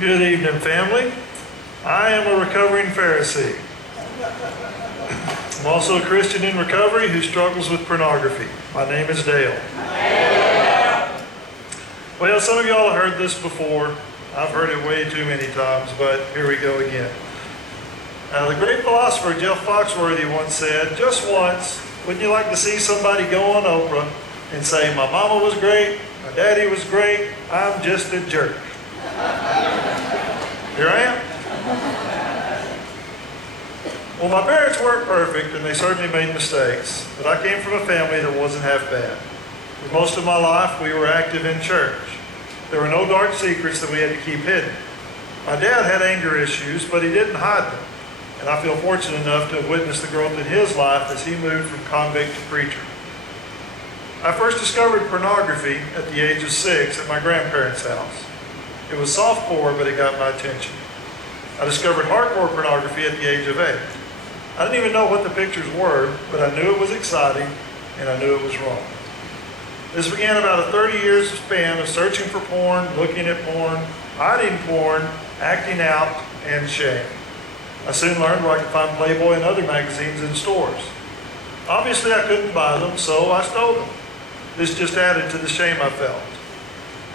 Good evening, family. I am a recovering Pharisee. I'm also a Christian in recovery who struggles with pornography. My name is Dale. Well, some of y'all have heard this before. I've heard it way too many times, but here we go again. The great philosopher Jeff Foxworthy once said, just once, wouldn't you like to see somebody go on Oprah and say, my mama was great, my daddy was great, I'm just a jerk. Here I am. Well, my parents weren't perfect, and they certainly made mistakes, but I came from a family that wasn't half bad. For most of my life, we were active in church. There were no dark secrets that we had to keep hidden. My dad had anger issues, but he didn't hide them, and I feel fortunate enough to have witnessed the growth in his life as he moved from convict to preacher. I first discovered pornography at the age of 6 at my grandparents' house. It was softcore, but it got my attention. I discovered hardcore pornography at the age of 8. I didn't even know what the pictures were, but I knew it was exciting, and I knew it was wrong. This began about a 30-year span of searching for porn, looking at porn, hiding porn, acting out, and shame. I soon learned where I could find Playboy and other magazines in stores. Obviously, I couldn't buy them, so I stole them. This just added to the shame I felt.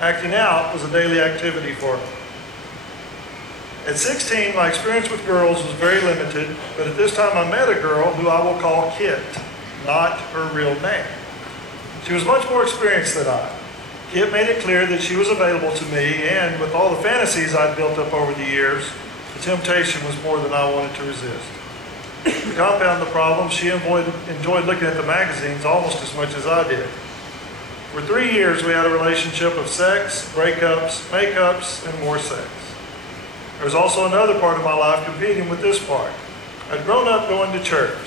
Acting out was a daily activity for me. At 16, my experience with girls was very limited, but at this time I met a girl who I will call Kit, not her real name. She was much more experienced than I. Kit made it clear that she was available to me, and with all the fantasies I'd built up over the years, the temptation was more than I wanted to resist. To compound the problem, she enjoyed looking at the magazines almost as much as I did. For 3 years, we had a relationship of sex, breakups, makeups, and more sex. There was also another part of my life competing with this part. I'd grown up going to church.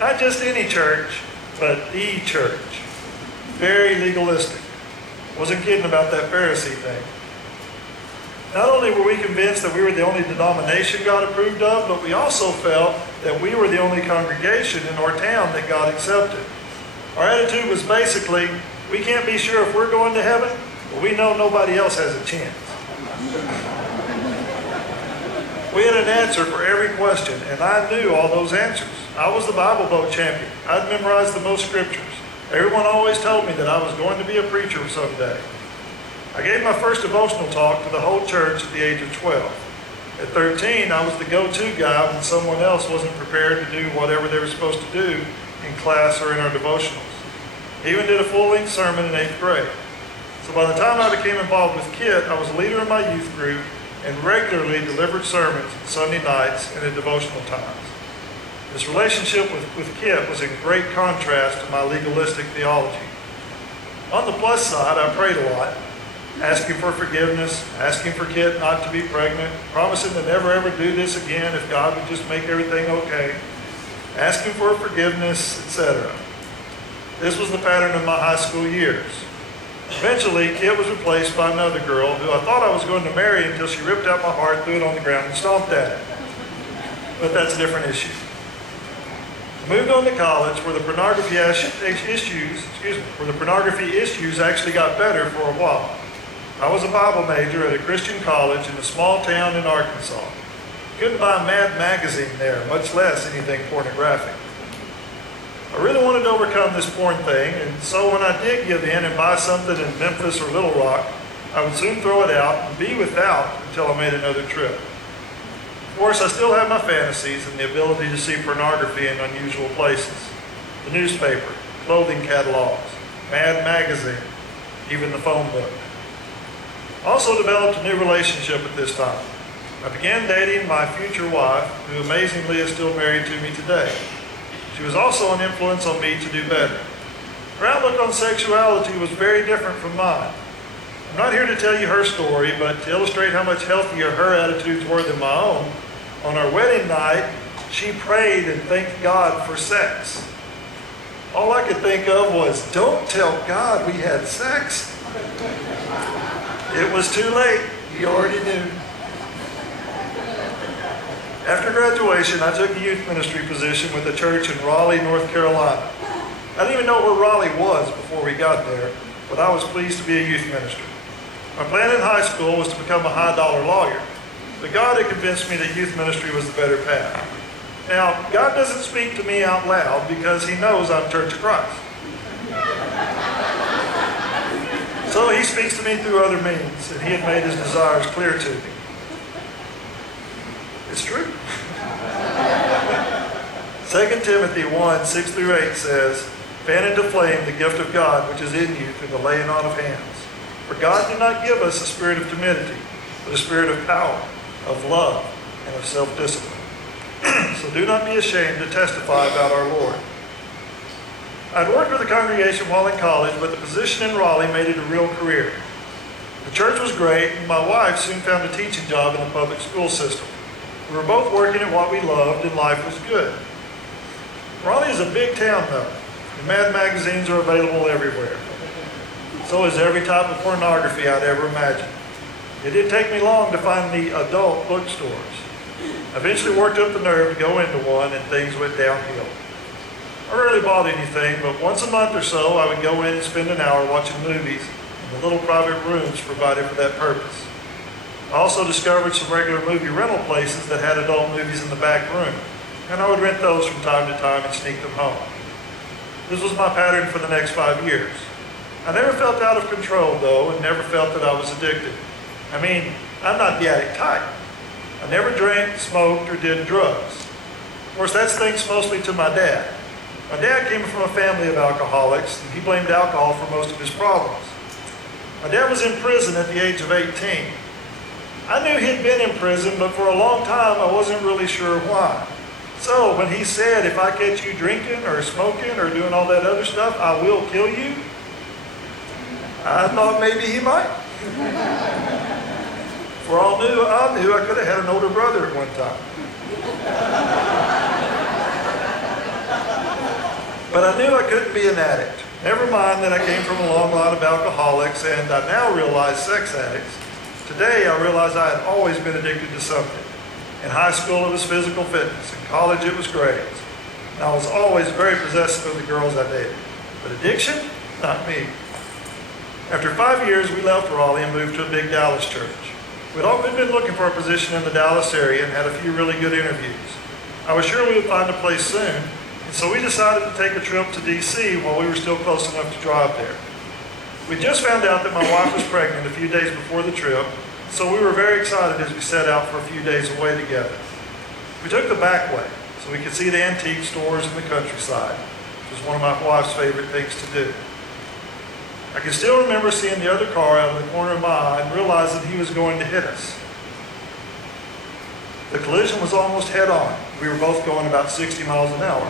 Not just any church, but the church. Very legalistic. Wasn't kidding about that Pharisee thing. Not only were we convinced that we were the only denomination God approved of, but we also felt that we were the only congregation in our town that God accepted. Our attitude was basically, we can't be sure if we're going to heaven, but we know nobody else has a chance. We had an answer for every question, and I knew all those answers. I was the Bible Boat champion. I'd memorized the most scriptures. Everyone always told me that I was going to be a preacher someday. I gave my first devotional talk to the whole church at the age of 12. At 13, I was the go-to guy when someone else wasn't prepared to do whatever they were supposed to do in class or in our devotionals. I even did a full-length sermon in 8th grade. So by the time I became involved with Kit, I was a leader in my youth group and regularly delivered sermons on Sunday nights and at devotional times. This relationship with Kit was in great contrast to my legalistic theology. On the plus side, I prayed a lot, asking for forgiveness, asking for Kit not to be pregnant, promising to never ever do this again if God would just make everything okay, asking for forgiveness, etc. This was the pattern of my high school years. Eventually, Kit was replaced by another girl who I thought I was going to marry until she ripped out my heart, threw it on the ground, and stomped at it. But that's a different issue. I moved on to college where the pornography issues actually got better for a while. I was a Bible major at a Christian college in a small town in Arkansas. Couldn't buy a Mad magazine there, much less anything pornographic. I really wanted to overcome this porn thing, and so when I did give in and buy something in Memphis or Little Rock, I would soon throw it out and be without until I made another trip. Of course, I still have my fantasies and the ability to see pornography in unusual places. The newspaper, clothing catalogs, Mad magazine, even the phone book. I also developed a new relationship at this time. I began dating my future wife, who amazingly is still married to me today. She was also an influence on me to do better. Her outlook on sexuality was very different from mine. I'm not here to tell you her story, but to illustrate how much healthier her attitudes were than my own, on our wedding night, she prayed and thanked God for sex. All I could think of was, don't tell God we had sex. It was too late. He already knew. After graduation, I took a youth ministry position with a church in Raleigh, North Carolina. I didn't even know where Raleigh was before we got there, but I was pleased to be a youth minister. My plan in high school was to become a high-dollar lawyer. but God had convinced me that youth ministry was the better path. Now, God doesn't speak to me out loud because he knows I'm Church of Christ. So he speaks to me through other means, and he had made his desires clear to me. It's true. 2 Timothy 1, 6 through 8 says, "Fan into flame the gift of God which is in you through the laying on of hands. For God did not give us a spirit of timidity, but a spirit of power, of love, and of self-discipline. So do not be ashamed to testify about our Lord." I'd worked with the congregation while in college, but the position in Raleigh made it a real career. The church was great, and my wife soon found a teaching job in the public school system. We were both working at what we loved, and life was good. Raleigh is a big town, though. The Mad magazines are available everywhere. So is every type of pornography I'd ever imagined. It didn't take me long to find the adult bookstores. I eventually worked up the nerve to go into one, and things went downhill. I rarely bought anything, but once a month or so, I would go in and spend an hour watching movies in the little private rooms provided for that purpose. I also discovered some regular movie rental places that had adult movies in the back room, and I would rent those from time to time and sneak them home. This was my pattern for the next 5 years. I never felt out of control, though, and never felt that I was addicted. I mean, I'm not the addict type. I never drank, smoked, or did drugs. Of course, that's thanks mostly to my dad. My dad came from a family of alcoholics, and he blamed alcohol for most of his problems. My dad was in prison at the age of 18. I knew he'd been in prison, but for a long time I wasn't really sure why. So when he said, "If I catch you drinking or smoking or doing all that other stuff, I will kill you," I thought maybe he might. For all I knew, I could have had an older brother at one time. But I knew I couldn't be an addict. Never mind that I came from a long line of alcoholics, and I now realize sex addicts. Today, I realize I had always been addicted to something. In high school, it was physical fitness. In college, it was grades. And I was always very possessive of the girls I dated. But addiction? Not me. After 5 years, we left Raleigh and moved to a big Dallas church. We'd been looking for a position in the Dallas area and had a few really good interviews. I was sure we would find a place soon, and so we decided to take a trip to D.C. while we were still close enough to drive there. We just found out that my wife was pregnant a few days before the trip, so we were very excited as we set out for a few days away together. We took the back way so we could see the antique stores in the countryside, which was one of my wife's favorite things to do. I can still remember seeing the other car out of the corner of my eye and realizing he was going to hit us. The collision was almost head on. We were both going about 60 miles an hour.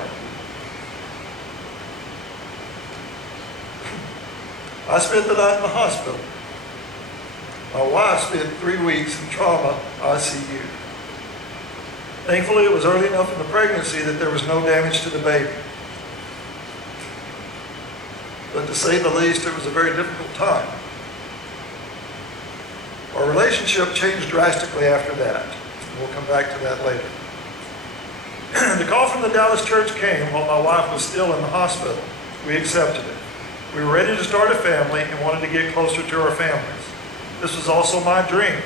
I spent the night in the hospital. My wife spent 3 weeks in trauma ICU. Thankfully, it was early enough in the pregnancy that there was no damage to the baby. But to say the least, it was a very difficult time. Our relationship changed drastically after that. We'll come back to that later. The call from the Dallas church came while my wife was still in the hospital. We accepted it. We were ready to start a family and wanted to get closer to our families. This was also my dream.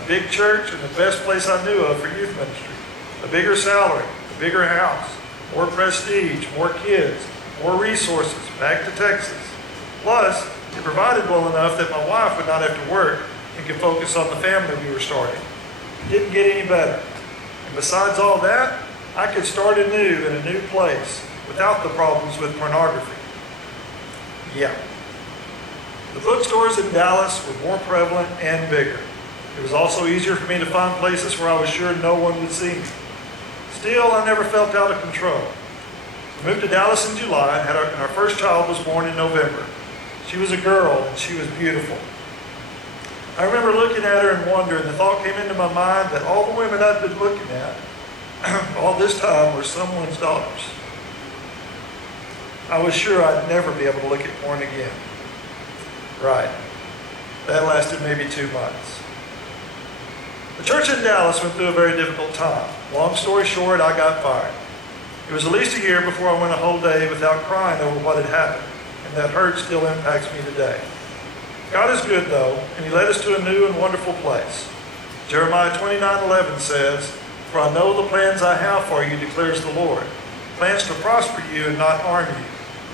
A big church and the best place I knew of for youth ministry. A bigger salary, a bigger house, more prestige, more kids, more resources, back to Texas. Plus, it provided well enough that my wife would not have to work and could focus on the family we were starting. It didn't get any better. And besides all that, I could start anew in a new place without the problems with pornography. Yeah. The bookstores in Dallas were more prevalent and bigger. It was also easier for me to find places where I was sure no one would see me. Still, I never felt out of control. We moved to Dallas in July, and our first child was born in November. She was a girl, and she was beautiful. I remember looking at her and wondering, the thought came into my mind that all the women I'd been looking at all this time were someone's daughters. I was sure I'd never be able to look at porn again. Right. That lasted maybe 2 months. The church in Dallas went through a very difficult time. Long story short, I got fired. It was at least a year before I went a whole day without crying over what had happened, and that hurt still impacts me today. God is good, though, and He led us to a new and wonderful place. Jeremiah 29:11 says, "For I know the plans I have for you, declares the Lord, plans to prosper you and not harm you,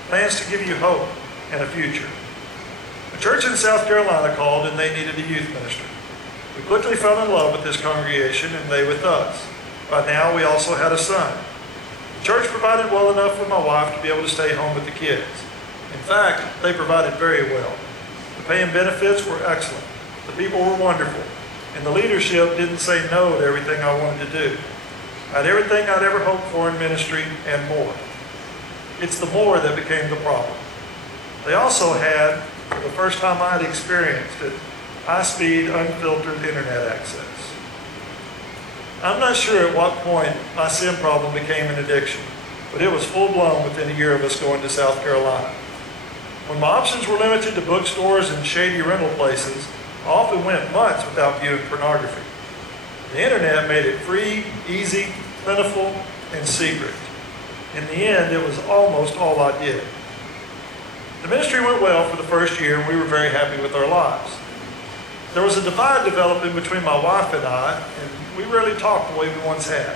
plans to give you hope and a future." A church in South Carolina called and they needed a youth minister. We quickly fell in love with this congregation and they with us. By now we also had a son. The church provided well enough for my wife to be able to stay home with the kids. In fact, they provided very well. The pay and benefits were excellent. The people were wonderful. And the leadership didn't say no to everything I wanted to do. I had everything I'd ever hoped for in ministry and more. It's the more that became the problem. They also had, for the first time I had experienced it, high-speed, unfiltered internet access. I'm not sure at what point my sin problem became an addiction, but it was full-blown within a year of us going to South Carolina. When my options were limited to bookstores and shady rental places, I often went months without viewing pornography. The internet made it free, easy, plentiful, and secret. In the end, it was almost all I did. The ministry went well for the first year, and we were very happy with our lives. There was a divide developing between my wife and I, and we rarely talked the way we once had.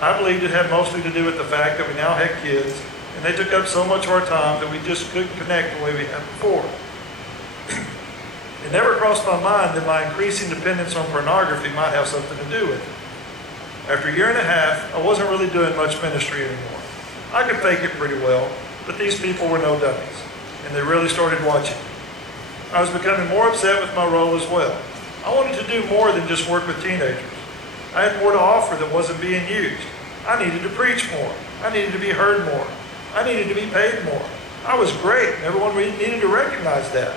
I believed it had mostly to do with the fact that we now had kids, and they took up so much of our time that we just couldn't connect the way we had before. It never crossed my mind that my increasing dependence on pornography might have something to do with it. After a year and a half, I wasn't really doing much ministry anymore. I could fake it pretty well, but these people were no dummies, and they really started watching. I was becoming more upset with my role as well. I wanted to do more than just work with teenagers. I had more to offer that wasn't being used. I needed to preach more. I needed to be heard more. I needed to be paid more. I was great, and everyone needed to recognize that.